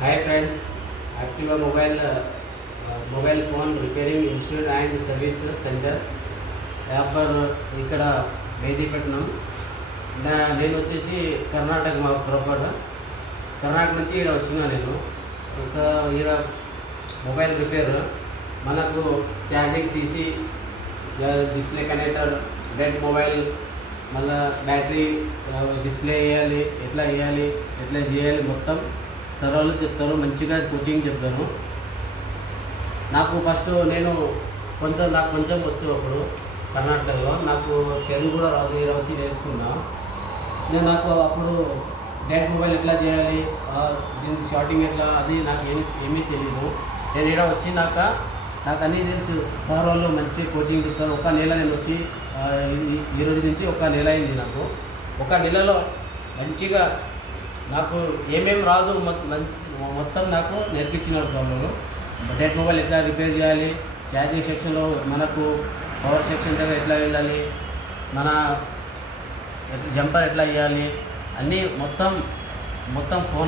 Hi friends, Activa mobile phone repairing institute and service center యాపర్ ఇక్కడ వేదిపట్నం. నేను వచ్చేసి కర్ణాటక మా ప్రాపర్ కర్ణాటక నుంచి ఇక్కడ వచ్చిన నేను. సో ఇక్కడ మొబైల్ రిపేర్ మనకు charging CC display connector dead mobile మళ్ళీ బ్యాటరీ డిస్ప్లే వేయాలి, ఎట్లా వేయాలి, ఎట్లా చేయాలి మొత్తం సర్వాలు చెప్తారు. మంచిగా కోచింగ్ చెప్తాను. నాకు ఫస్ట్ నాకు కొంచెం వచ్చు. అప్పుడు కర్ణాటకలో నాకు తెలుగు కూడా రాదు, ఇక్కడ వచ్చి నేర్చుకున్నా. నాకు అప్పుడు డెడ్ మొబైల్ ఎట్లా చేయాలి, దీనికి షార్టింగ్ ఎట్లా, అది నాకు ఏమీ తెలియదు. నేను ఇక్కడ వచ్చినాక నాకు అన్నీ తెలుసు. సార్ వాళ్ళు మంచి కోచింగ్ చెప్తారు. ఒక నెల నేను వచ్చి ఈ రోజు నుంచి ఒక నెల అయింది. నాకు ఒక నెలలో మంచిగా నాకు ఏమేమి రాదు మొత్తం నాకు నేర్పించినారు సార్ వాళ్ళు. డెడ్ మొబైల్ ఎట్లా రిపేర్ చేయాలి, ఛార్జింగ్ సెక్షన్లో మనకు పవర్ సెక్షన్ దగ్గర ఎట్లా వెళ్ళాలి, మన జంపర్ ఎట్లా వేయాలి, అన్నీ మొత్తం ఫోన్